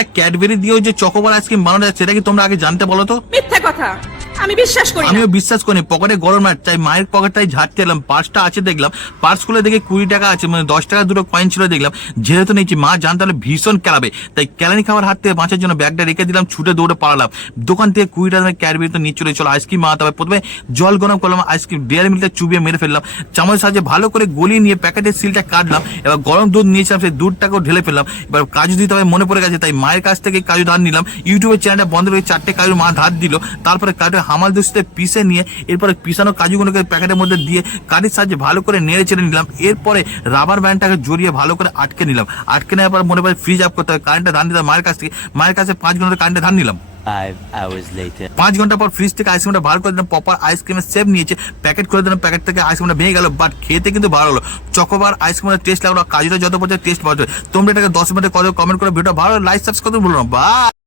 একটা ক্যাডবেরি দিয়েও যে চকোবার আইসক্রিম বানানো যায় সেটা কি তোমরা আগে জানতে বলো তো? মিথ্যা কথা, আমি বিশ্বাস করি না। আমিও বিশ্বাস করি। পকেটে গরম না, তাই মায়ের পকেটটাই ঝাড়তে এলাম, পার্সটা আছে দেখলাম, পার্স খুলে দেখে 20 টাকা আছে, মানে 10 টাকা দুটো কয়েন ছিল দেখলাম। যেহেতু নিয়েছি মা জানতে হলে ভীষণ কেলাবে, তাই কেলানি খাবার হাত থেকে বাঁচার জন্য ব্যাগটা রেখে দিলাম, ছুটে দৌড়ে পালালাম। দোকান থেকে 20 টাকা ক্যাডবেরি তো নিয়ে চলো আইসক্রিম বানাতে হবে। প্রথমে জল গরম করলাম, আইসক্রিম ডেয়ারি মিল্কটা চুবিয়ে মেরে ফেললাম, চামচের সাহায্যে ভালো করে গলিয়ে নিয়ে প্যাকেটের সিলটা কাটলাম। এবার গরম দুধ নিয়েছিলাম, সেই দুধটাকেও ঢেলে ফেললাম। এবার কাজু দিতে হবে মনে পড়ে গেছে, তাই মায়ের কাছ থেকে কাজু ধার নিলাম। ইউটিউবের চ্যানেলটা বন্ধ করে 4টে কাজু মা ধার দিল। তারপরে কাজু হামাল দুষতে পিষে নিয়ে এরপরে পিষানো কাজুগুলোকে প্যাকেটের মধ্যে দিয়ে কাঠির সাহায্যে ভালো করে নেড়ে চেড়ে নিলাম। এরপরে রাবার ব্যান্ডটাকে জড়িয়ে ভালো করে আটকে নিলাম। আটকে নেওয়ার পর মনে পড়ে ফ্রিজ আপ করতে হবে, কারেন্টটা ধার নিলাম মায়ের কাছ থেকে। মায়ের কাছে 5 ঘন্টা কারেন্টে ধার নিলাম। 5 ঘন্টা পর ফ্রিজ থেকে আইসক্রিমটা বার করে দিলাম। পপার আইসক্রিমের শেপ নিয়েছে, প্যাকেট করে দিলাম, প্যাকেট থেকে আইসক্রিমটা ভেঙে গেল, বাট খেতে কিন্তু ভালো হলো। চকোবার আইসক্রিমের টেস্ট লাগলো, কাজুটা যত পর্যন্ত টেস্ট ভালো। তোমরা এটাকে 10 মিনিটে কমেন্ট করে ভিডিও ভালো লাইক সাবস্ক্রাইব করতে ভুলো না। বা